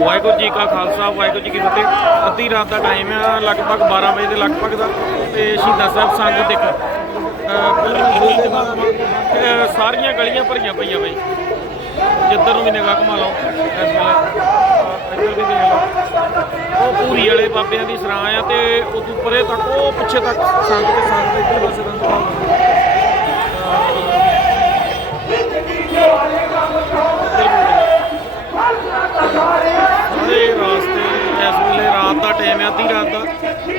ਵਾਹਿਗੁਰੂ ਜੀ ਕਾ ਖਾਲਸਾ, ਵਾਹਿਗੁਰੂ ਜੀ ਕੀ ਫਤਿਹ। ਅੱਧੀ ਰਾਤ ਦਾ ਟਾਈਮ ਆ, ਲਗਭਗ 12 ਵਜੇ ਦੇ ਲਗਭਗ ਦਾ, ਤੇ ਸ਼ਹੀਦਾਂ ਸਾਹਿਬ ਸੰਗਤ ਇੱਕ ਸਾਰੀਆਂ ਗਲੀਆਂ ਭਰੀਆਂ ਪਈਆਂ ਬਈ। ਜਿੱਧਰ ਨੂੰ ਵੀ ਨਿਗਾਹ ਘੁਮਾ ਲਓ, ਇਸ ਵੇਲੇ ਇੱਧਰ ਵੀ ਦੇਖ ਲਓ। ਉਹ ਪੂਰੀ ਵਾਲੇ ਬਾਬਿਆਂ ਦੀ ਸਰਾਂ ਆ, ਤੇ ਉਦੋਂ ਪਰੇ ਤੱਕ, ਉਹ ਪਿੱਛੇ ਤੱਕ ਸੰਗਤ ਤੇ ਸੰਗਤ ਇੱਧਰ ਪਾਸੇ ਦਾ ਦੇ ਰਾਸਤੇ, ਇਸ ਵੇਲੇ ਰਾਤ ਦਾ ਟਾਈਮ ਆ, ਅੱਧੀ ਰਾਤ ਦਾ। ਤੇ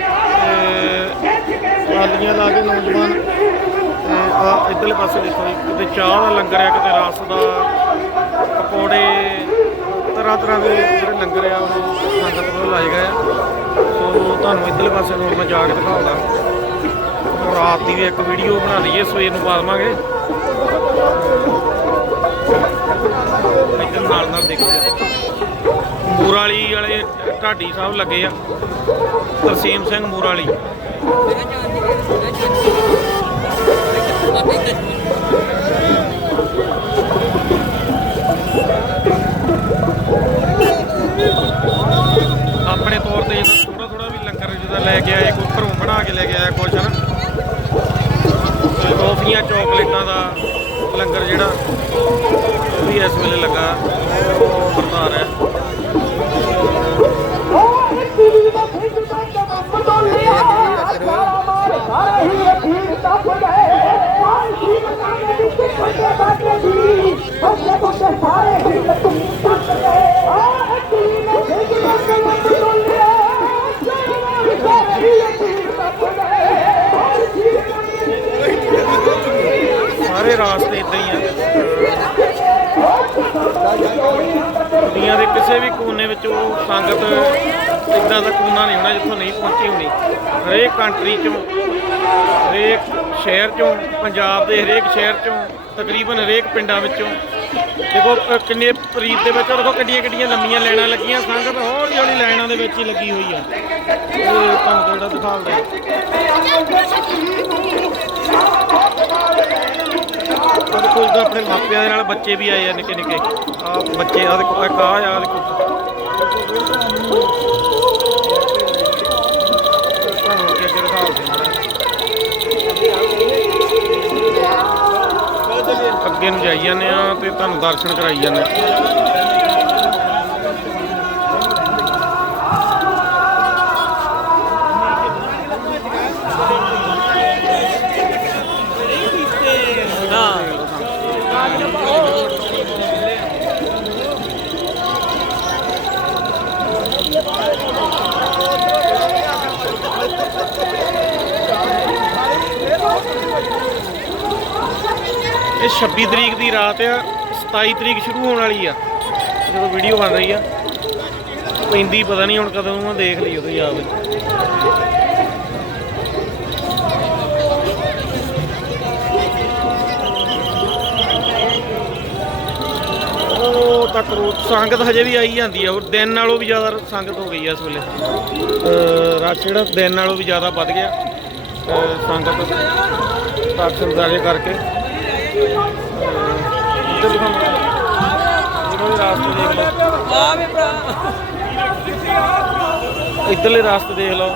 ਟਰਾਲੀਆਂ ਲਾ ਕੇ ਨੌਜਵਾਨ, ਤੇ ਆ ਇਧਰਲੇ ਪਾਸੇ ਦੇਖੋ ਕਿਤੇ ਚਾਹ ਦਾ ਲੰਗਰ ਆ, ਕਿਤੇ ਰਸ ਦਾ, ਪਕੌੜੇ, ਤਰ੍ਹਾਂ ਤਰ੍ਹਾਂ ਦੇ ਜਿਹੜੇ ਲੰਗਰ ਆ, ਉਹ ਸੰਗਤ ਵੱਲੋਂ ਲਾਏ ਗਏ ਆ। ਸੋ ਤੁਹਾਨੂੰ ਇਧਰਲੇ ਪਾਸੇ ਨੂੰ ਮੈਂ ਜਾ ਕੇ ਦਿਖਾਉਂਦਾ। ਰਾਤ ਦੀ ਵੀ ਇੱਕ ਵੀਡੀਓ ਬਣਾ ਲਈਏ, ਸਵੇਰ ਨੂੰ ਪਾ ਦੇਵਾਂਗੇ। ਇੱਧਰ ਨਾਲ ਨਾਲ ਦੇਖੋ ਮੂਰਾਲੀ ਵਾਲੇ ਢਾਡੀ ਸਾਹਿਬ ਲੱਗੇ ਆ। ਤਰਸੀਮ ਸਿੰਘ ਮੂਰਾਲੀ। ਆਪਣੇ ਤੌਰ ਤੇ ਥੋੜਾ ਥੋੜਾ ਵੀ ਲੰਗਰ ਜਿਹਦਾ ਲੈ ਕੇ ਆਏ, ਕੋਈ ਘਰੋਂ ਬਣਾ ਕੇ ਲੈ ਕੇ ਆਇਆ ਕੁਛ ਨਾ ਤੇ ਚਾਕਲੇਟਾਂ ਦਾ ਲੰਗਰ ਜਿਹੜਾ, ਉਹ ਵੀ ਇਸ ਵੇਲੇ ਲੱਗਾ। ਪ੍ਰਧਾਨ ਹੈ। ਸਾਰੇ ਰਾਸਤੇ ਇਦਾਂ ਹੀ ਆ। ਦੁਨੀਆ ਦੇ ਕਿਸੇ ਵੀ ਕੋਨੇ ਵਿੱਚ ਉਹ ਸੰਗਤ ਇਦਾਂ ਦਾ ਕੋਨਾ ਨਹੀਂ ਹੋਣਾ ਜਿੱਥੋਂ ਨਹੀਂ ਪਹੁੰਚੀ ਹੋਣੀ। ਹਰੇਕ ਕੰਟਰੀ ਚੋਂ, ਹਰੇਕ ਸ਼ਹਿਰ ਚੋਂ, ਪੰਜਾਬ ਦੇ ਹਰੇਕ ਸ਼ਹਿਰ ਚੋਂ ਤਕਰੀਬਨ ਹਰੇਕ ਪਿੰਡਾਂ ਵਿੱਚੋਂ। ਦੇਖੋ ਅ, ਕਿੰਨੇ ਪ੍ਰੀਤ ਦੇ ਵਿੱਚ ਦੇਖੋ ਕਿੱਡੀਆਂ ਕਿੱਡੀਆਂ ਲੰਮੀਆਂ ਲਾਈਨਾਂ ਲੱਗੀਆਂ। ਸੰਗਤ ਹੌਲੀ ਹੌਲੀ ਲਾਈਨਾਂ ਦੇ ਵਿੱਚ ਹੀ ਲੱਗੀ ਹੋਈ ਆ। ਇਹ ਤੁਹਾਨੂੰ ਜਿਹੜਾ ਦਿਖਾਉਂਦਾ ਉਹ ਦੇਖੋ ਜਿੱਦਾਂ ਆਪਣੇ ਮਾਪਿਆਂ ਦੇ ਨਾਲ ਬੱਚੇ ਵੀ ਆਏ ਆ ਨਿੱਕੇ ਨਿੱਕੇ ਆ ਬੱਚੇ ਆ ਦੇਖੋ ਇੱਕ ਆ ਆ ਦੇਖੋ। ਅੱਗੇ ਜਾਈ ਜਾਂਦੇ ਆ ਤੇ ਤੁਹਾਨੂੰ ਦਰਸ਼ਨ ਕਰਾਈ ਜਾਂਦੇ ਆ। ਇਹ 26 ਤਰੀਕ ਦੀ ਰਾਤ ਆ 27 ਤਰੀਕ ਸ਼ੁਰੂ ਹੋਣ ਵਾਲੀ ਆ। ਜਦੋਂ ਵੀਡੀਓ ਬਣ ਰਹੀ ਆ। ਪੈਂਦੀ ਪਤਾ ਨਹੀਂ ਹੁਣ ਕਦੋਂ ਨੂੰ ਆ, ਦੇਖ ਲਈ ਉਦੋਂ ਯਾਦ। ਉਹ ਤੱਕ ਰੋਜ਼ ਸੰਗਤ ਹਜੇ ਵੀ ਆਈ ਜਾਂਦੀ ਆ। ਉਹ ਦਿਨ ਨਾਲੋਂ ਵੀ ਜ਼ਿਆਦਾ ਸੰਗਤ ਹੋ ਗਈ ਆ ਇਸ ਵੇਲੇ। ਰਸ਼ ਜਿਹੜਾ ਦਿਨ ਨਾਲੋਂ ਵੀ ਜ਼ਿਆਦਾ ਵੱਧ ਗਿਆ। ਅਹ, ਸੰਗਤ ਤਾਕਸਰਦਾਰੇ ਕਰਕੇ। ਇੱਧਰ ਦਿਖਾਉਂਦਾ ਇਹਨਾਂ ਰਾਸਤੇ ਦੇਖ ਲਓ ਆ ਵੀ ਭਰਾ ਇੱਧਰਲੇ ਰਾਸਤੇ ਦੇਖ ਲਓ।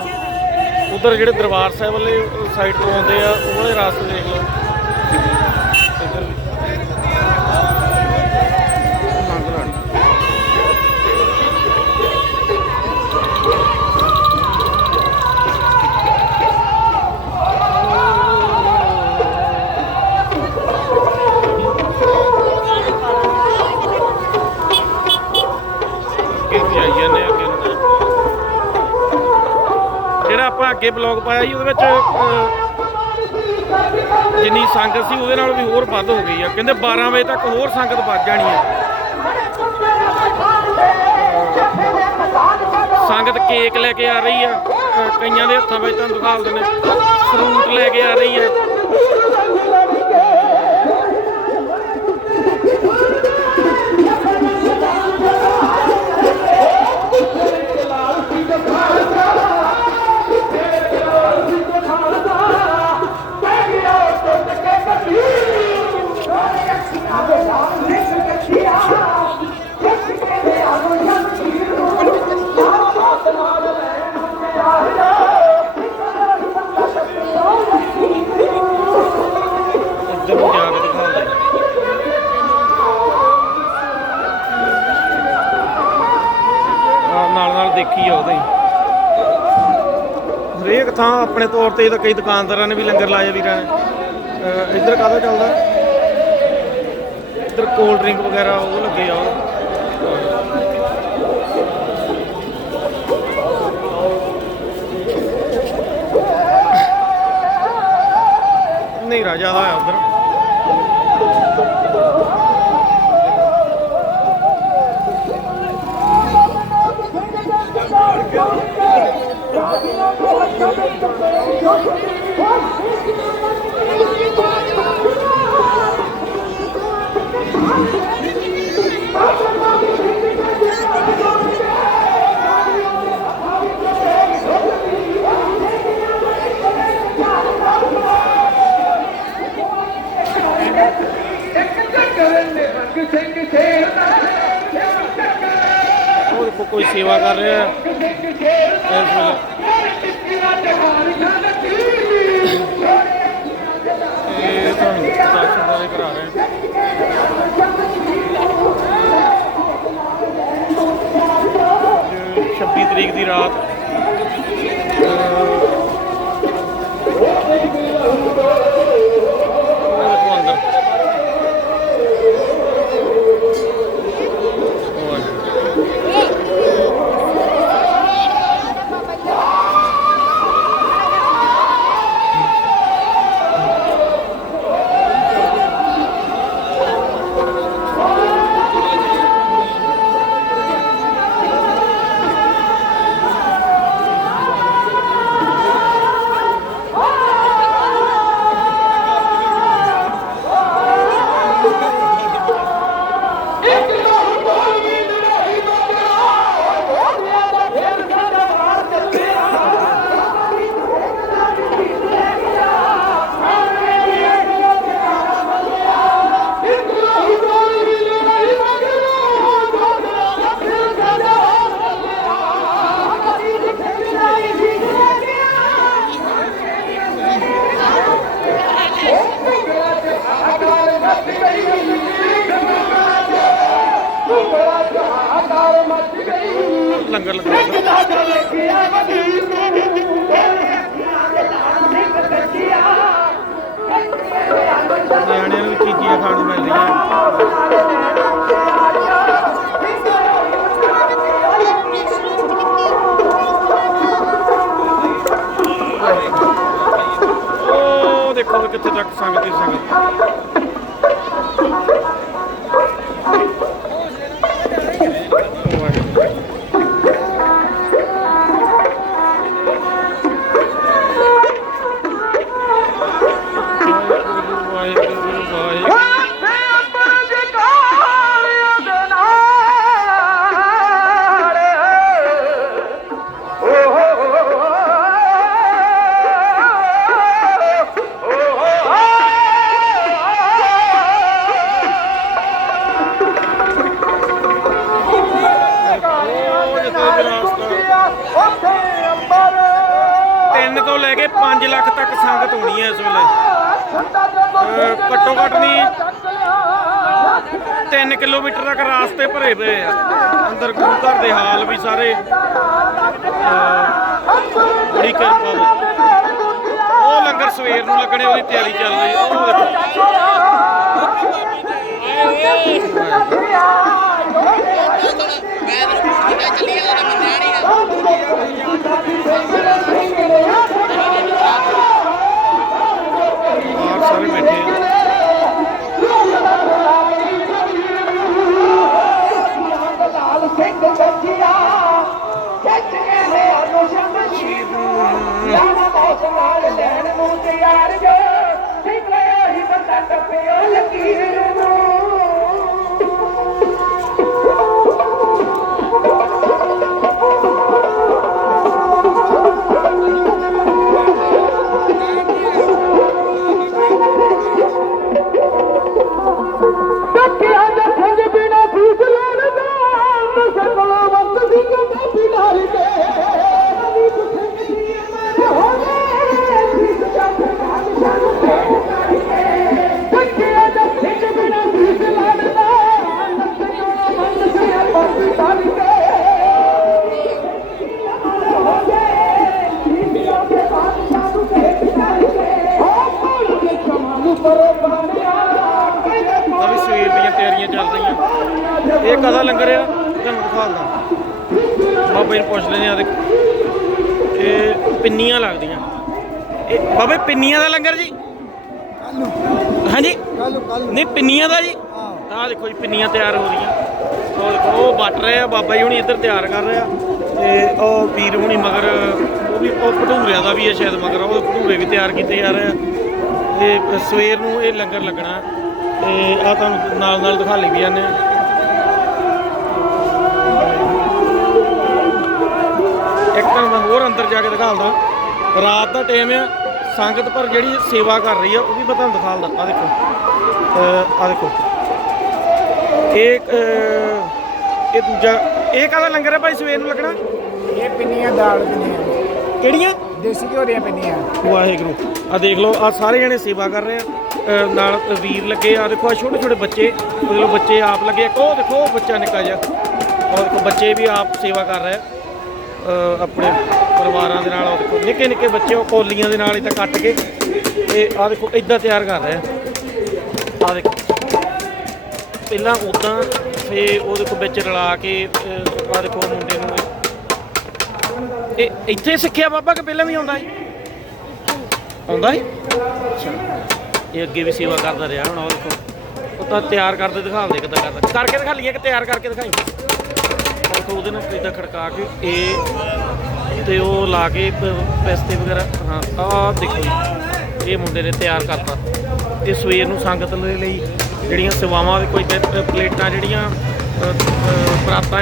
ਉਧਰ ਜਿਹੜੇ ਦਰਬਾਰ ਸਾਹਿਬ ਵਾਲੇ ਸਾਈਡ ਤੋਂ ਆਉਂਦੇ ਆ, ਉਹ ਦੇ ਰਾਸਤੇ ਦੇਖ ਲਓ। ਆਪਾਂ ਅੱਗੇ ਬਲੌਗ ਪਾਇਆ ਸੀ, ਉਹਦੇ ਵਿੱਚ ਜਿੰਨੀ ਸੰਗਤ ਸੀ, ਉਹਦੇ ਨਾਲ ਵੀ ਹੋਰ ਵੱਧ ਹੋ ਗਈ ਆ। ਕਹਿੰਦੇ 12 ਵਜੇ ਤੱਕ ਹੋਰ ਸੰਗਤ ਵੱਧ ਜਾਣੀ ਹੈ ਸੰਗਤ ਕੇਕ ਲੈ ਕੇ ਆ ਰਹੀ ਆ ਕਈਆਂ ਦੇ ਹੱਥਾਂ ਵਿੱਚ ਤੁਹਾਨੂੰ ਦਿਖਾ ਦਿੰਦੇ ਨੇ। ਫਰੂਟ ਲੈ ਕੇ ਆ ਰਹੀ ਆ। ਨਾਲ ਦੇਖੀ ਹਰੇਕ ਥਾਂ ਆਪਣੇ ਤੌਰ ਤੇ ਤਾਂ ਕਈ ਦੁਕਾਨਦਾਰਾਂ ਨੇ ਵੀ ਲੰਗਰ ਲਾਇਆ ਵੀਰਾਂ ਨੇ। ਇੱਧਰ ਕਾਹਦਾ ਚੱਲਦਾ? ਇੱਧਰ ਕੋਲਡ ਡਰਿੰਕ ਵਗੈਰਾ ਉਹ ਲੱਗੇ ਆ। ਹਨੇਰਾ ਜ਼ਿਆਦਾ ਹੋਇਆ ਉਧਰ। ਉਹ ਦੇਖੋ ਕੋਈ ਸੇਵਾ ਕਰ ਰਿਹਾ। ਹੈ ਇਹ ਤੁਹਾਨੂੰ ਦਰਸ਼ਨ ਵਾਲੇ ਕਰਾ ਰਹੇ ਹਾਂ। 26 ਤਰੀਕ ਦੀ ਰਾਤ ਲੰਗਰ ਲੱਗਾ ਨਿਆਣਿਆਂ ਨੂੰ। ਵੀ ਚੀਜ਼ੀਆਂ ਖਾਣ ਨੂੰ ਮਿਲ ਰਹੀਆਂ ਉਹ ਦੇਖੋ ਕਿੱਥੇ ਤੱਕ ਸੰਗਤ ਹੀ ਸੰਗਤ। ਅੰਦਰ ਗੁਰੂ ਘਰ ਦੇ ਹਾਲ ਵੀ ਸਾਰੇ, ਅਹ, ਬੜੀ ਕਿਰਪਾ ਉਹ ਲੰਗਰ ਸਵੇਰ ਨੂੰ ਲੱਗਣੇ, ਉਹਦੀ ਤਿਆਰੀ ਚੱਲ ਰਹੀ ਉਹ ਦੇਖੋ। ਸਾਰੇ ਬੈਠੇ ਲੈਣ ਨੂੰ ਟੱਕਿਆ ਤਾਂ ਵੀ ਸਵੇਰ ਦੀਆਂ ਤਿਆਰੀਆਂ ਚੱਲ ਰਹੀਆਂ। ਇਹ ਕਦਾ ਲੰਗਰ ਆ? ਤੁਹਾਨੂੰ ਦਿਖਾਉਂਦਾ। ਬਾਬਾ ਜੀ ਨੂੰ ਪੁੱਛ ਲੈਂਦੇ ਆ ਇਹ ਪਿੰਨੀਆਂ ਲੱਗਦੀਆਂ। ਇਹ ਬਾਬੇ ਪਿੰਨੀਆਂ ਦਾ ਲੰਗਰ ਜੀ? ਹਾਂਜੀ? ਨਹੀਂ ਪਿੰਨੀਆਂ ਦਾ ਜੀ? ਆਹ ਦੇਖੋ ਜੀ ਪਿੰਨੀਆਂ ਤਿਆਰ ਹੋ ਰਹੀਆਂ। ਉਹ ਦੇਖੋ ਉਹ ਵੱਟ ਰਹੇ ਆ ਬਾਬਾ ਜੀ ਹੁਣੀ ਇੱਧਰ ਤਿਆਰ ਕਰ ਰਹੇ ਆ। ਤੇ ਉਹ ਵੀਰ ਹੁਣੀ ਮਗਰ ਉਹ ਵੀ ਉਹ ਭਟੂਰਿਆਂ ਦਾ ਵੀ ਹੈ ਸ਼ਾਇਦ ਮਗਰ ਉਹ ਭਟੂਰੇ ਵੀ ਤਿਆਰ ਕੀਤੇ ਜਾ ਰਹੇ ਆ। ਤੇ ਸਵੇਰ ਨੂੰ ਇਹ ਲੰਗਰ ਲੱਗਣਾ ਤੇ ਆ ਤੁਹਾਨੂੰ ਨਾਲ ਨਾਲ ਦਿਖਾ ਲਈ ਵੀ ਜਾਂਦੇ ਇੱਕ ਤਾਂ ਮੈਂ ਹੋਰ ਅੰਦਰ ਜਾ ਕੇ ਦਿਖਾਉਂਦਾ। ਰਾਤ ਦਾ ਟਾਈਮ ਆ ਸੰਗਤ ਪਰ ਜਿਹੜੀ ਸੇਵਾ ਕਰ ਰਹੀ ਆ ਉਹ ਵੀ ਮੈਂ ਤੁਹਾਨੂੰ ਦਿਖਾਉਂਦਾ ਆ ਦੇਖੋ। ਆ ਦੇਖੋ। ਇਹ ਇਹ ਦੂਜਾ ਇਹ ਕਾਹਦਾ ਲੰਗਰ ਹੈ ਭਾਈ ਸਵੇਰ ਨੂੰ ਲੱਗਣਾ? ਇਹ ਪਿੰਨੀਆਂ ਦਾਲ ਪਿੰਨੀਆਂ ਕਿਹੜੀਆਂ? ਦੇਸੀ ਘਿਓ ਦੀਆਂ ਪਿੰਨੀਆਂ। ਵਾਹਿਗੁਰੂ। ਆ ਦੇਖ ਲਓ ਆ ਸਾਰੇ ਜਣੇ ਸੇਵਾ ਕਰ ਰਹੇ ਆ। ਅਹ, ਨਾਲ ਵੀਰ ਲੱਗੇ ਆ। ਦੇਖੋ ਆ ਛੋਟੇ ਛੋਟੇ ਬੱਚੇ। ਉਹ ਦੇਖੋ ਬੱਚੇ ਆਪ ਲੱਗੇ ਆ। ਉਹ ਦੇਖੋ ਉਹ ਬੱਚਾ ਨਿੱਕਾ ਜਿਹਾ। ਉਹ ਦੇਖੋ ਬੱਚੇ ਵੀ ਆਪ ਸੇਵਾ ਕਰ ਰਹੇ ਆ। ਅਹ, ਆਪਣੇ ਪਰਿਵਾਰਾਂ ਦੇ ਨਾਲ ਉਹ ਦੇਖੋ ਨਿੱਕੇ ਨਿੱਕੇ ਬੱਚੇ ਉਹ ਕੋਲੀਆਂ ਦੇ ਨਾਲ ਇਦਾਂ ਕੱਟ ਕੇ। ਤੇ ਆ ਦੇਖੋ ਇਦਾਂ ਤਿਆਰ ਕਰ ਰਹੇ ਆ। ਆ ਦੇਖੋ। ਪਹਿਲਾਂ ਉਦਾਂ ਫੇ ਉਹਦੇ ਕੋ ਵਿੱਚ ਰਲਾ ਕੇ ਆਹ ਦੇਖੋ ਮੁੰਡੇ ਨੂੰ ਇਹ ਇੱਥੇ ਸਿੱਖਿਆ ਬਾਬਾ ਕਿ ਪਹਿਲਾਂ ਵੀ ਆਉਂਦਾ ਸੀ? ਆਉਂਦਾ ਸੀ? ਇਹ ਅੱਗੇ ਵੀ ਸੇਵਾ ਕਰਦਾ ਰਿਹਾ ਹੁਣ ਉਹ ਦੇਖੋ। ਉਹ ਤਾਂ ਤਿਆਰ ਕਰਦੇ ਦਿਖਾਉਂਦੇ ਕਿੱਦਾਂ ਕਰਦਾ। ਕਰਕੇ ਦਿਖਾ ਲਈਏ ਕਿ ਤਿਆਰ ਕਰਕੇ ਦਿਖਾਈ। ਉਹ ਦੇਖੋ ਉਹਦੇ ਨਾਲ ਇਦਾਂ ਖੜਕਾ ਕੇ ਇਹ ਤੇ ਉਹ ਲਾ ਕੇ ਪ- ਵਗੈਰਾ ਹਾਂ ਆਹ ਦੇਖੋ ਇਹ ਮੁੰਡੇ ਨੇ ਤਿਆਰ ਕਰਤਾ। ਇਹ ਸਵੇਰ ਨੂੰ ਸੰਗਤ ਦੇ ਲਈ ਜਿਹੜੀਆਂ ਸੇਵਾਵਾਂ ਦੇ ਕੋਈ ਤੇ- ਪਲੇਟਾਂ ਜਿਹੜੀਆਂ ਅ,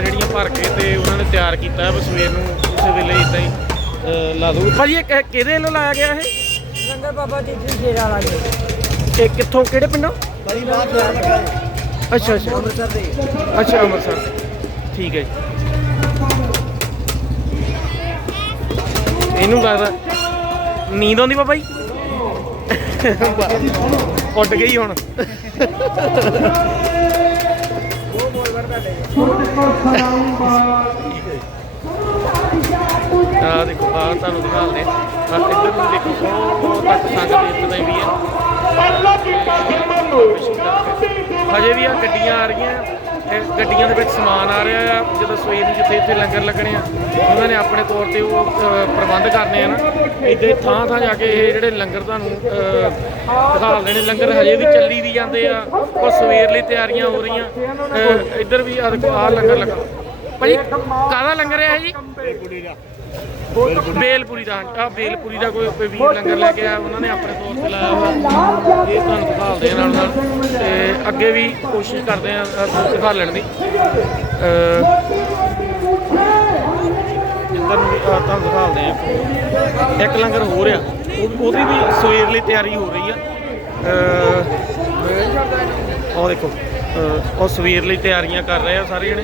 ਜਿਹੜੀਆਂ ਭਰ ਕੇ ਤੇ ਉਹਨਾਂ ਨੇ ਤਿਆਰ ਕੀਤਾ ਹੈ ਸਵੇਰ ਨੂੰ ਉਸੇ ਵੇਲੇ ਇਦਾਂ ਹੀ ਲਾ ਦੋ ਭਾਜੀ ਇਹ ਕਿ- ਕਿਹਦੇ ਵੱਲੋਂ ਲਾਇਆ ਗਿਆ ਇਹ? ਲੰਗਰ ਬਾਬਾ ਜੀ ਜੀ ਸ਼ੇਰਾ ਵਾਲੇ ਇਹ ਕਿੱਥੋਂ ਕਿਹੜੇ ਪਿੰਡੋਂ? ਬੜੀ ਬਾਤ ਹੋਇਆ ਲੱਗਾ ਅੱਛਾ ਅੱਛਾ। ਅੰਮ੍ਰਿਤਸਰ ਦੇ। ਅੱਛਾ ਅੰਮ੍ਰਿਤਸਰ ਠੀਕ ਹੈ ਜੀ। ਇਹਨੂੰ ਲੱਗਦਾ ਨੀਂਦ ਆਉਂਦੀ ਬਾਬਾ ਜੀ? ਉੱਡ ਗਈ ਹੁਣ। ਆ ਦੇਖੋ ਆ ਤੁਹਾਨੂੰ ਦਿਖਾਉਂਦੇ ਆ ਇੱਧਰ ਨੂੰ ਦੇਖੋ ਬਹੁਤ ਤੱਕ ਸੰਗਤ ਇੱਥੇ ਤਾਈਂ ਵੀ ਹੈ। ਹਜੇ ਵੀ ਆ ਗੱਡੀਆਂ ਆ ਰਹੀਆਂ। ਇਹ ਗੱਡੀਆਂ ਦੇ ਵਿੱਚ ਸਮਾਨ ਆ ਰਿਹਾ ਆ। ਜਦੋਂ ਸਵੇਰ ਨੂੰ ਜਿੱਥੇ ਇੱਥੇ ਲੰਗਰ ਲੱਗਣੇ ਆ ਉਹਨਾਂ ਨੇ ਆਪਣੇ ਤੌਰ ਤੇ ਉਹ ਪ੍ਰਬੰਧ ਕਰਨੇ ਆ ਨਾ। ਇੱਥੇ ਥਾਂ ਥਾਂ ਜਾ ਕੇ ਇਹ ਜਿਹੜੇ ਲੰਗਰ ਤੁਹਾਨੂੰ ਅ, ਦਿਖਾ ਦੇਣੇ ਲੰਗਰ ਹਜੇ ਵੀ ਚੱਲੀ ਵੀ ਜਾਂਦੇ ਆ ਔਰ ਸਵੇਰ ਲਈ ਤਿਆਰੀਆਂ ਹੋ ਰਹੀਆਂ। ਇੱਧਰ ਵੀ ਆ ਦੇਖੋ ਆ ਲੰਗਰ ਲੱਗਾ। ਭਾਈ ਕਾਹਦਾ ਲੰਗਰ ਹੈ ਜੀ? ਬੇਲਪੁਰੀ ਦਾ ਆ ਬੇਲਪੁਰੀ ਦਾ ਕੋਈ ਕੋਈ ਵੀਰ ਲੰਗਰ ਲੈ ਕੇ ਆਇਆ ਉਹਨਾਂ ਨੇ ਆਪਣੇ ਤੌਰ ਤੇ ਲਾਇਆ ਹੋਇਆ। ਇਹ ਤੁਹਾਨੂੰ ਦਿਖਾਉਂਦੇ ਨਾਲ ਨਾਲ। ਤੇ ਅੱਗੇ ਵੀ ਕੋਸ਼ਿਸ਼ ਕਰਦੇ ਆ ਦਿਖਾ ਲੈਣ ਦੀ। ਅ, ਜਿੱਧਰ ਨੂੰ ਵੀ ਤੁਹਾਨੂੰ ਦਿਖਾਉਂਦੇ ਆ। ਇੱਕ ਲੰਗਰ ਹੋ ਰਿਹਾ। ਉਹ- ਉਹਦੀ ਵੀ ਸਵੇਰ ਲਈ ਤਿਆਰੀ ਹੋ ਰਹੀ ਆ। ਅ, ਉਹ ਦੇਖੋ ਉਹ ਸਵੇਰ ਲਈ ਤਿਆਰੀਆਂ ਕਰ ਰਹੇ ਆ ਸਾਰੇ ਜਣੇ।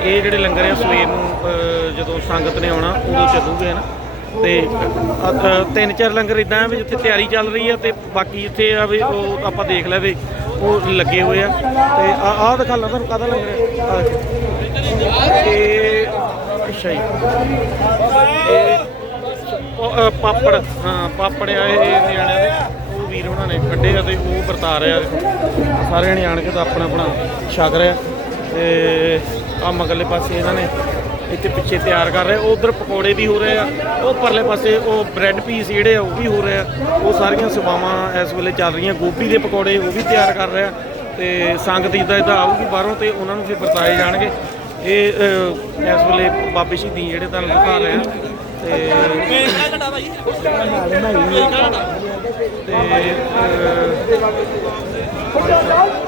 ਇਹ ਜਿਹੜੇ ਲੰਗਰ ਆ, ਸਵੇਰ ਨੂੰ ਜਦੋਂ ਸੰਗਤ ਨੇ ਆਉਣਾ, ਉਦੋਂ ਚੱਲੂਗੇ ਨਾ ਤੇ ਤਿੰਨ ਚਾਰ ਲੰਗਰ ਇਦਾਂ ਆ ਵੀ ਜਿੱਥੇ ਤਿਆਰੀ ਚੱਲ ਰਹੀ ਆ ਤੇ ਬਾਕੀ ਜਿੱਥੇ ਆ ਵੀ ਉਹ ਆਪਾਂ ਦੇਖ ਲੈ ਵੀ ਉਹ ਲੱਗੇ ਹੋਏ ਆ। ਤੇ ਆ, ਆਹ ਦਿਖਾ ਲਾ ਤੁਹਾਨੂੰ ਕਾਹਦਾ ਲੰਗਰ ਹੈ ਆਹ ਅੱਛਾ ਜੀ। ਇਹ ਪਾਪੜ, ਹਾਂ, ਪਾਪੜ ਆ ਇਹ ਨਿਆਣਿਆਂ ਦੇ। ਉਹ ਵੀਰ ਉਹਨਾਂ ਨੇ ਕੱਢੇ ਆ ਤੇ ਉਹ ਵਰਤਾ ਰਿਹਾ ਆ ਦੇਖੋ। ਸਾਰੇ ਜਣੇ ਆਣ ਕੇ ਤਾਂ ਆਪਣਾ ਆਪਣਾ ਛਕ ਰਿਹਾ ਤੇ ਆ ਮਗਰਲੇ ਪਾਸੇ ਇਹਨਾਂ ਨੇ ਇੱਥੇ ਪਿੱਛੇ ਤਿਆਰ ਕਰ ਰਹੇ। ਉਧਰ ਪਕੌੜੇ ਵੀ ਹੋ ਰਹੇ ਆ, ਉਹ ਪਰਲੇ ਪਾਸੇ ਉਹ ਬ੍ਰੈਡ ਪੀਸ ਜਿਹੜੇ ਆ, ਉਹ ਵੀ ਹੋ ਰਹੇ ਆ। ਉਹ ਸਾਰੀਆਂ ਸੇਵਾਵਾਂ ਇਸ ਵੇਲੇ ਚੱਲ ਰਹੀਆਂ। ਗੋਭੀ ਦੇ ਪਕੌੜੇ ਉਹ ਵੀ ਤਿਆਰ ਕਰ ਰਹੇ ਆ ਤੇ ਸੰਗਤ ਇਦਾਂ ਇਦਾਂ ਆਊਗੀ ਬਾਹਰੋਂ ਤੇ ਉਹਨਾਂ ਨੂੰ ਫਿਰ ਵਰਤਾਏ ਜਾਣਗੇ। ਇਹ ਇਸ ਵੇਲੇ ਬਾਬੇ ਸ਼ਹੀਦੀ ਜਿਹੜੇ ਤੁਹਾਨੂੰ ਦਿਖਾ ਰਹੇ ਆ। ਤੇ ਤੇ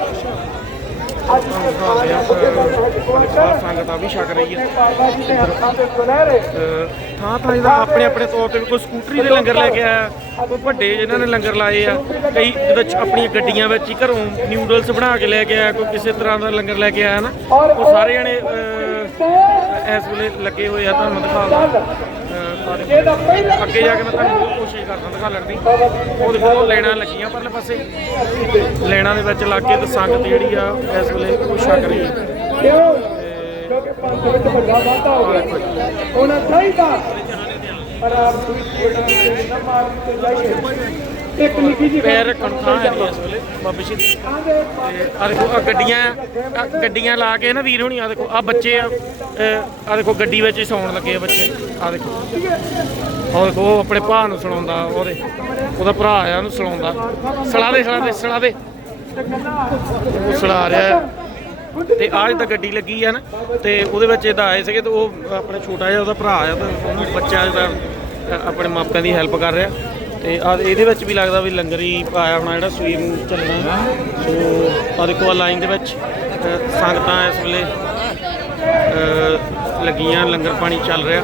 ਅਹ, ਸੰਗਤ ਵੀ ਛਕ ਰਹੀ ਹੈ ਥਾਂ ਥਾਂ ਜਿਹਦਾ ਆਪਣੇ ਆਪਣੇ ਤੌਰ ਤੇ ਕੋਈ ਸਕੂਟਰੀ ਦੇ ਲੰਗਰ ਲੈ ਕੇ ਆਇਆ ਕੋਈ ਵੱਡੇ ਜਿਨ੍ਹਾਂ ਨੇ ਲੰਗਰ ਲਾਏ ਆ ਕਈ ਜਿਹਦਾ ਚ- ਆਪਣੀਆਂ ਗੱਡੀਆਂ ਵਿੱਚ ਹੀ ਘਰੋਂ ਨਿਊਡਲਸ ਬਣਾ ਕੇ ਲੈ ਕੇ ਆਇਆ ਕੋਈ ਕਿਸੇ ਤਰ੍ਹਾਂ ਦਾ ਲੰਗਰ ਲੈ ਕੇ ਆਇਆ ਨਾ ਉਹ ਸਾਰੇ ਜਣੇ ਇਸ ਵੇਲੇ ਲੱਗੇ ਹੋਏ ਆ ਤੁਹਾਨੂੰ ਦਿਖਾਉਂਦਾ ਅੱਗੇ ਜਾ ਕੇ ਮੈਂ ਤੁਹਾਨੂੰ ਹੋਰ ਕੋਸ਼ਿਸ਼ ਕਰਦਾ ਦਿਖਾ ਲੈਣ ਦੀ। ਉਹ ਦੇਖੋ ਉਹ ਲੈਣਾ ਲੱਗੀਆਂ ਪਰਲੇ ਪਾਸੇ। ਲੈਣਾ ਦੇ ਵਿੱਚ ਲੱਗ ਕੇ ਤੇ ਸੰਗਤ ਜਿਹੜੀ ਆ ਇਸ ਵੇਲੇ ਰਹੀ ਹੈ। ਕਿਉਂਕਿ ਪੰਜ ਵਿੱਚ ਵੱਡਾ ਵਾਧਾ ਹੋ ਗਿਆ ਹੋਣਾ ਚਾਹੀਦਾ ਪਰ ਆਪ ਕੋਈ ਥੋੜਾ ਜਿਹਾ ਨਾ ਮਾਰ ਕੇ ਜਾਈਏ। ਇੱਕ ਨਿੱਕੀ ਜੀ ਪੈਰ ਰੱਖਣ ਨੂੰ ਥਾਂ ਹੈ ਨਹੀਂ ਇਸ ਵੇਲੇ ਬਾਬੇ ਸ਼ਹੀਦ ਤੇ ਆ ਦੇਖੋ ਆ ਗੱਡੀਆਂ ਆਹ ਗੱਡੀਆਂ ਲਾ ਕੇ ਨਾ ਵੀਰ ਹੁਣੀ ਆ ਦੇਖੋ ਆ ਬੱਚੇ ਆ ਆ ਦੇਖੋ ਗੱਡੀ ਵਿੱਚ ਹੀ ਸੌਣ ਲੱਗੇ ਆ ਬੱਚੇ ਆ ਦੇਖੋ। ਉਹ ਦੇਖੋ ਉਹ ਆਪਣੇ ਭਰਾ ਨੂੰ ਸੁਣਾਉਂਦਾ ਉਹਦੇ ਉਹਦਾ ਭਰਾ ਆ ਉਹਨੂੰ ਸੁਣਾਉਂਦਾ। ਸਲਾ ਦੇ ਸਲਾ ਦੇ ਸਲਾ ਦੇ। ਉਹ ਸੁਣਾ ਰਿਹਾ ਹੈ। ਤੇ ਆਹ ਜਿੱਦਾਂ ਗੱਡੀ ਲੱਗੀ ਆ ਨਾ ਤੇ ਉਹਦੇ ਵਿੱਚ ਇਹਦਾ ਆਏ ਸੀਗੇ ਤੇ ਉਹ ਆਪਣੇ ਛੋਟਾ ਜਿਹਾ ਉਹਦਾ ਭਰਾ ਆ ਤੇ ਉਹਨੂੰ ਬੱਚਾ ਜਿਹਦਾ ਅ, ਆਪਣੇ ਮਾਪਿਆਂ ਦੀ ਹੈਲਪ ਕਰ ਰਿਹਾ। ਤੇ ਆ ਇਹਦੇ ਵਿੱਚ ਵੀ ਲੱਗਦਾ ਵੀ ਲੰਗਰ ਹੀ ਆਇਆ ਹੋਣਾ ਜਿਹੜਾ ਸਵੇਰ ਨੂੰ ਚੱਲਣਾ। ਸੋ ਆ ਦੇਖੋ ਆ ਲਾਈਨ ਦੇ ਵਿੱਚ ਸੰਗਤਾਂ ਇਸ ਵੇਲੇ ਲੱਗੀਆਂ ਲੰਗਰ ਪਾਣੀ ਚੱਲ ਰਿਹਾ।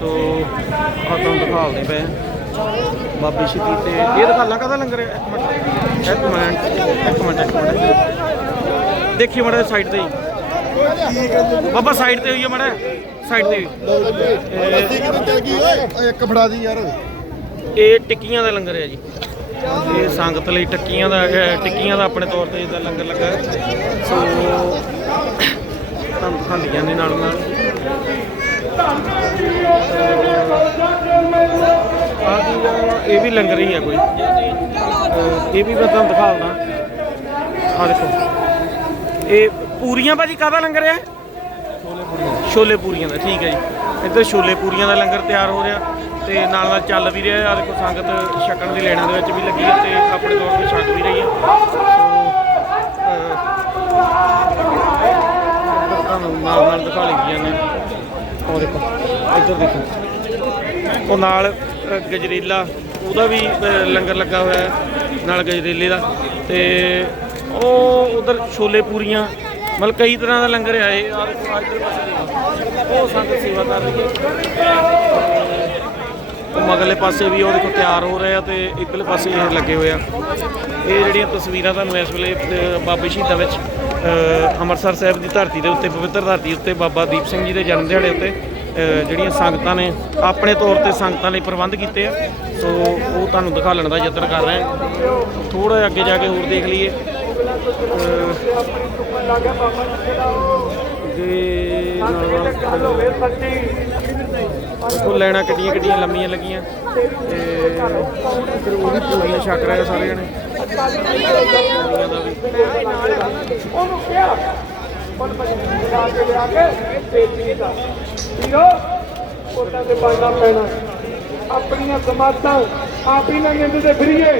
ਸੋ ਆ ਤੁਹਾਨੂੰ ਦਿਖਾਉਂਦੇ ਪਏ। ਬਾਬੇ ਸ਼ਹੀਦੀ ਤੇ ਇਹ ਦਿਖਾਲਾਂ ਕਾਹਦਾ ਲੰਗਰ ਹੈ? ਇੱਕ ਮਿੰਟ ਇੱਕ ਮਿੰਟ ਇੱਕ ਮਿੰਟ ਇੱਕ ਮਿੰਟ। ਦੇਖੀ ਮੜਾ ਸਾਈਡ ਤੇ ਹੀ। ਬਾਬਾ ਸਾਈਡ ਤੇ ਹੋਈਏ ਮੜਾ ਸਾਈਡ ਤੇ ਹੋਈ। ਇੱਕ ਫੜਾ ਦੀ ਯਾਰ। ਇਹ ਟਿੱਕੀਆਂ ਦਾ ਲੰਗਰ ਹੈ ਜੀ। ਇਹ ਸੰਗਤ ਲਈ ਟਿੱਕੀਆਂ ਦਾ ਟਿੱਕੀਆਂ ਦਾ ਆਪਣੇ ਤੌਰ ਤੇ ਇਹਦਾ ਲੰਗਰ ਲੱਗਾ ਸੋ ਤੁਹਾਨੂੰ ਦਿਖਾਉਂਦੀਆਂ ਨੇ ਨਾਲ ਨਾਲ। ਆਹ ਇਹ ਵੀ ਲੰਗਰ ਹੀ ਹੈ ਕੋਈ। ਇਹ ਵੀ ਮੈਂ ਤੁਹਾਨੂੰ ਦਿਖਾਉਂਦਾ ਆ ਦੇਖੋ। ਇਹ ਪੂਰੀਆਂ ਭਾਜੀ ਕਾਹਦਾ ਲੰਗਰ ਹੈ? ਛੋਲੇ ਪੂਰੀਆਂ ਦਾ, ਠੀਕ ਹੈ ਜੀ। ਇੱਧਰ ਛੋਲੇ ਪੂਰੀਆਂ ਦਾ ਲੰਗਰ ਤਿਆਰ ਹੋ ਰਿਹਾ। ਤੇ ਨਾਲ ਨਾਲ ਚੱਲ ਵੀ ਰਿਹਾ ਆ ਦੇਖੋ ਸੰਗਤ ਛਕਣ ਦੀ ਲੈਣਾ ਦੇ ਵਿੱਚ ਵੀ ਲੱਗੀ ਹੈ ਤੇ ਆਪਣੇ ਤੌਰ ਤੇ ਛਕ ਵੀ ਰਹੀ ਹੈ। ਸੋ ਤੁਹਾਨੂੰ ਨਾਲ ਨਾਲ ਦਿਖਾ ਲਈ ਜਾਂਦੇ ਉਹ ਦੇਖੋ ਇੱਧਰ ਦੇਖੋ। ਉਹ ਨਾਲ ਅਹ, ਗਜਰੇਲਾ ਉਹਦਾ ਵੀ ਲੰਗਰ ਲੱਗਾ ਹੋਇਆ ਹੈ ਨਾਲ ਗਜਰੇਲੇ ਦਾ। ਤੇ ਉਹ ਉਧਰ ਛੋਲੇ ਪੂਰੀਆਂ ਮਤਲਬ ਕਈ ਤਰ੍ਹਾਂ ਦਾ ਲੰਗਰ ਆਏ ਇਹ। ਇੱਧਰ ਪਾਸੇ ਉਹ ਸੰਗਤ ਸੇਵਾ ਕਰ ਰਹੀ ਹੈ। ਉਹ ਪਾਸੇ ਵੀ ਉਹ ਦੇਖੋ ਤਿਆਰ ਹੋ ਰਹੇ ਆ ਤੇ ਇੱਧਰਲੇ ਪਾਸੇ ਇਹ ਲੱਗੇ ਹੋਏ ਆ। ਇਹ ਜਿਹੜੀਆਂ ਤਸਵੀਰਾਂ ਤੁਹਾਨੂੰ ਇਸ ਵੇਲੇ ਬਾਬੇ ਸ਼ਹੀਦਾਂ ਵਿੱਚ ਅੰਮ੍ਰਿਤਸਰ ਸਾਹਿਬ ਦੀ ਧਰਤੀ ਦੇ ਉੱਤੇ, ਪਵਿੱਤਰ ਧਰਤੀ ਉੱਤੇ ਬਾਬਾ ਦੀਪ ਸਿੰਘ ਜੀ ਦੇ ਜਨਮ ਦਿਹਾੜੇ ਉੱਤੇ ਜਿਹੜੀਆਂ ਸੰਗਤਾਂ ਨੇ ਆਪਣੇ ਤੌਰ ਤੇ ਸੰਗਤਾਂ ਲਈ ਪ੍ਰਬੰਧ ਕੀਤੇ ਆ। ਸੋ ਉਹ ਤੁਹਾਨੂੰ ਦਿਖਾਉਣ ਦਾ ਯਤਨ ਕਰ ਰਹੇ ਹਾਂ ਥੋੜਾ ਜਿਹਾ ਅੱਗੇ ਜਾ ਕੇ ਹੋਰ ਦੇਖ ਲਈਏ। ਅੱਗੇ ਨਾਲ ਨਾਲ ਉਹ ਲੈਣਾ ਕਿੱਡੀਆਂ ਕਿੱਡੀਆਂ ਲੰਮੀਆਂ ਲੱਗੀਆਂ ਤੇ ਫਿਰ ਉਹ ਵੀ ਪੂਰੀਆਂ ਛਕ ਰਹੇ ਸਾਰੇ ਜਣੇ। ਉਹਨੂੰ ਕਿਹਾ ਪਰ ਬੱਚੇ ਲਾ ਕੇ ਲਿਆ ਕੇ ਤੇਜੀ ਦਾ ਵੀਰੋ ਉਹਨਾਂ ਦੇ ਬਣਨਾ ਪੈਣਾ ਆਪਣੀਆਂ ਸਮਾਤਾਂ ਆਪ ਹੀ ਨਾ ਨਿੰਦ ਦੇ ਫਿਰੀਏ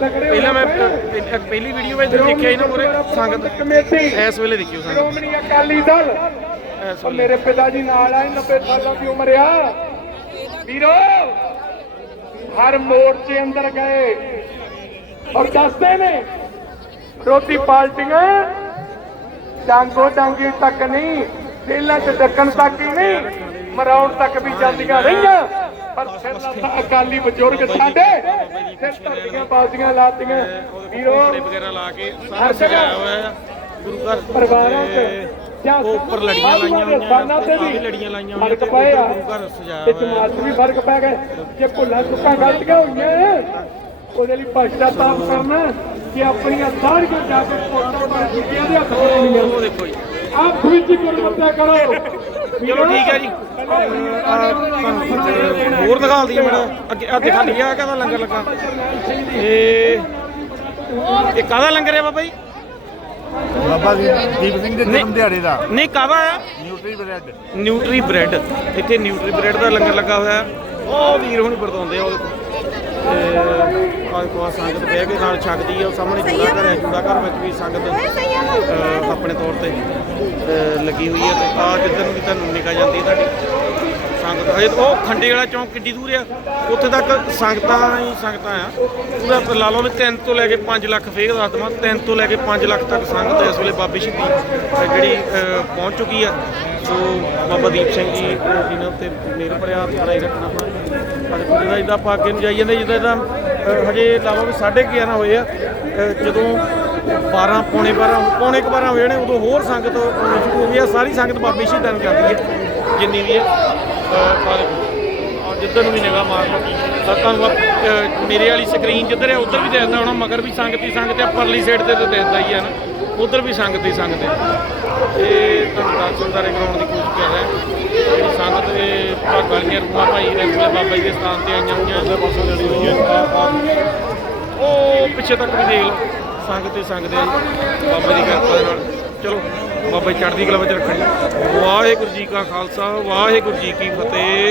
ਪਹਿਲਾਂ ਮੈਂ ਪਹਿਲੀ ਵੀਡੀਓ ਵਿੱਚ ਦੇਖਿਆ ਸੀ ਪੂਰੇ ਸੰਗਤ। ਕਮੇਟੀ ਇਸ ਵੇਲੇ ਦੇਖਿਓ ਸੰਗਤ। ਸ਼੍ਰੋਮਣੀ ਅਕਾਲੀ ਦਲ ਇਸ ਉਹ ਵੇਲੇ ਮੇਰੇ ਪਿਤਾ ਜੀ ਨਾਲ ਆਏ 90 ਸਾਲਾਂ ਦੀ ਉਮਰ ਆ। ਵੀਰੋ ਹਰ ਮੋਰਚੇ ਅੰਦਰ ਗਏ ਔਰ ਦੱਸਦੇ ਨੇ ਰੋਟੀ ਪਾਲਟੀਆਂ ਡਾਂਗੋ ਡਾਂਗੀ ਤੱਕ ਨਹੀਂ ਜੇਲਾਂ 'ਚ ਡੱਕਣ ਤੱਕ ਹੀ ਨਹੀਂ ਮਰਾਉਣ ਤੱਕ ਵੀ ਜਾਂਦੀਆਂ ਰਹੀਆਂ। ਪਰ ਫਿਰ ਤਾਂ ਅਕਾਲੀ ਬਜ਼ੁਰਗ ਸਾਡੇ ਫਿਰ ਧਰਤੀਆਂ ਬਾਜ਼ੀਆਂ ਲਾਤੀਆਂ। ਵੀਰੋ ਵਗੈਰਾ ਲਾ ਕੇ ਸਾਰਾ ਸਜਾਇਆ ਹੋਇਆ ਗੁਰੂ ਘਰ ਪਰਿਵਾਰਾਂ 'ਚ ਜਾਂ ਉਹ ਉੱਪਰ ਲੜੀਆਂ ਲਾਈਆਂ ਹੋਈਆਂ ਬਾਨਾਂ ਤੇ ਵੀ ਵੀ ਲੜੀਆਂ ਲਾਈਆਂ ਹੋਈਆਂ ਫ਼ਰਕ ਪਏ ਆ। ਘਰ ਸਜਾਇਆ ਤੇ 'ਚ ਵੀ ਫ਼ਰਕ ਪੈ ਗਿਆ। ਜੇ ਭੁੱਲਾਂ ਚੁੱਕਾਂ ਗਲਤੀਆਂ ਹੋਈਆਂ? ਉਹਦੇ ਲਈ ਪਛਤਾਤਾਪ ਕਰਨਾ ਕਿ ਆਪਣੀਆਂ ਸਾਰੀਆਂ ਜਾ ਕੇ ਕੋਟਾਂ ਪਰ ਚੁੱਕੀਆਂ ਦੇ ਹੱਥ ਪਾਉਣੀਆਂ ਉਹ ਦੇਖੋ ਜੀ। ਆਪ ਵਿੱਚ ਹੀ ਗੁਰਮਤਿਆ ਕਰੋ। ਚਲੋ ਠੀਕ ਹੈ ਜੀ। ਹੋਰ ਦਿਖਾ ਦਈਏ ਮੇਰਾ ਅੱਗੇ ਆ ਦਿਖਾ ਲਿਆ ਕਾਹਦਾ ਲੰਗਰ ਲੱਗਾ? ਇਹ ਇਹ ਕਾਹਦਾ ਲੰਗਰ ਹੈ ਬਾਬਾ ਜੀ? ਬਾਬਾ ਜੀ ਦੀਪ ਸਿੰਘ ਦੇ ਜਨਮ ਦਿਹਾੜੇ ਦਾ। ਨਹੀਂ ਆ? ਨਿਊਟਰੀ ਬ੍ਰੈਡ ਨਿਊਟਰੀ ਬ੍ਰੈਡ ਇੱਥੇ ਨਿਊਟਰੀ ਬ੍ਰੈਡ ਦਾ ਲੰਗਰ ਲੱਗਾ ਹੋਇਆ। ਉਹ ਵੀਰ ਹੁਣ ਵਰਤਾਉਂਦੇ ਆ ਉਹ ਤੇ ਆਹ ਕੋ ਸੰਗਤ ਬਹਿ ਕੇ ਨਾਲ ਛਕਦੀ ਆ ਉਹ ਸਾਹਮਣੇ ਜੂੜਾ ਘਰ ਹੈ ਜੂੜਾ ਘਰ ਵਿੱਚ ਵੀ ਸੰਗਤ ਅਹ, ਆਪਣੇ ਤੌਰ ਤੇ ਅਹ, ਲੱਗੀ ਹੋਈ ਹੈ ਤੇ ਆ ਜਿੱਧਰ ਨੂੰ ਵੀ ਤੁਹਾਨੂੰ ਨਿਕਾ ਜਾਂਦੀ ਹੈ ਤੁਹਾਡੀ। ਸੰਗਤ ਹਜੇ ਉਹ ਖੰਡੇ ਵਾਲਾ ਚੌਂਕ ਕਿੱਡੀ ਦੂਰ ਆ। ਉੱਥੇ ਤੱਕ ਸੰਗਤਾਂ ਹੀ ਸੰਗਤਾਂ ਆ। ਉਹਦਾ ਲਾ ਲਓ ਵੀ 3 ਤੋਂ ਲੈ ਕੇ 5 ਲੱਖ ਫੇਰ ਦੱਸ ਦਵਾਂ 3 ਤੋਂ ਲੈ ਕੇ 5 ਲੱਖ ਤੱਕ ਸੰਗਤ ਇਸ ਵੇਲੇ ਬਾਬੇ ਸ਼ਹੀਦੀ ਜਿਹੜੀ ਪਹੁੰਚ ਚੁੱਕੀ ਆ। ਸੋ ਬਾਬਾ ਦੀਪ ਸਿੰਘ ਜੀ ਇਹਨਾਂ ਜਿਨ੍ਹਾਂ ਉੱਤੇ ਮੇਰ ਭਰਿਆ, ਹੱਥ ਬਣਾਈ ਰੱਖਣਾ ਆਪਣਾ। ਸਾਡੇ ਕੋਲ ਜਿਹਦਾ ਆਪਾਂ ਅੱਗੇ ਨੂੰ ਜਾਈ ਜਾਂਦੇ ਜਿੱਦਾਂ ਜਿੱਦਾਂ ਹਜੇ ਲਾ ਲਓ ਵੀ 11:30 ਹੋਏ ਆ। ਜਦੋਂ 12 ਪੌਣੇ 12 ਪੌਣੇ ਕੁ 12 ਹੋਏ ਨੇ, ਉਦੋਂ ਹੋਰ ਸੰਗਤ ਆਉਣੀ ਸ਼ੁਰੂ ਹੋ ਗਈ ਆ। ਸਾਰੀ ਸੰਗਤ ਬਾਬੇ ਸ਼ਹੀਦਾਂ ਨੂੰ ਜਾਂਦੀ ਹੈ ਜਿੰਨੀ ਵੀ ਹੈ ਜਿੱਧਰ ਨੂੰ ਵੀ ਨਗਰ ਮਾਰ ਲਓ ਮਾਰਦਾ ਤੁਹਾਨੂੰ ਮੇਰੇ ਵਾਲੀ ਸਕਰੀਨ ਜਿੱਧਰ ਹੈ ਉੱਧਰ ਵੀ ਦੇਖਦਾ ਹੋਣਾ ਮਗਰ ਵੀ ਸੰਗਤੀ ਸੰਗਤ ਆ ਪਰਲੀ ਸਾਈਡ ਤੇ ਤਾਂ ਦੇਖਦਾ ਹੀ ਹੈ ਨਾ। ਉੱਧਰ ਵੀ ਸੰਗਤ ਸੰਗਤੀ। ਸੰਗਤ ਹੈ ਇਹ ਤੁਹਾਨੂੰ ਦਰਸ਼ਨਦਾਰੇ ਕਰਾਉਣ ਦੀ ਕੋਸ਼ਿਸ਼ ਕਰ ਰਿਹਾ। ਜਿਹੜੀ ਸੰਗਤ ਦੇ ਭਾਗ ਵਾਲੀਆਂ ਰੂਹਾਂ ਭਾਈ ਰਸਲੇ ਬਾਬਾ ਜੀ ਦੇ ਸਥਾਨ ਤੇ ਆਈਆਂ ਹੋਈਆਂ। ਉਹਦੇ ਪਾਸੋਂ ਜਿਹੜੀ ਹੋਈ ਉਹ ਪਿੱਛੇ ਤੱਕ ਵੀ ਦੇਖ ਲਓ। ਸੰਗਤ ਤੇ ਸੰਗਤ ਆ ਬਾਬਾ ਜੀ ਕਿਰਪਾ ਨਾਲ। ਚਲੋ। ਬਾਬਾ ਚੜ੍ਹਦੀ ਕਲਾ ਵਿੱਚ ਰੱਖਣੀ। ਵਾਹਿਗੁਰੂ ਜੀ ਕਾ ਖਾਲਸਾ ਵਾਹਿਗੁਰੂ ਜੀ ਕੀ ਫਤਿਹ।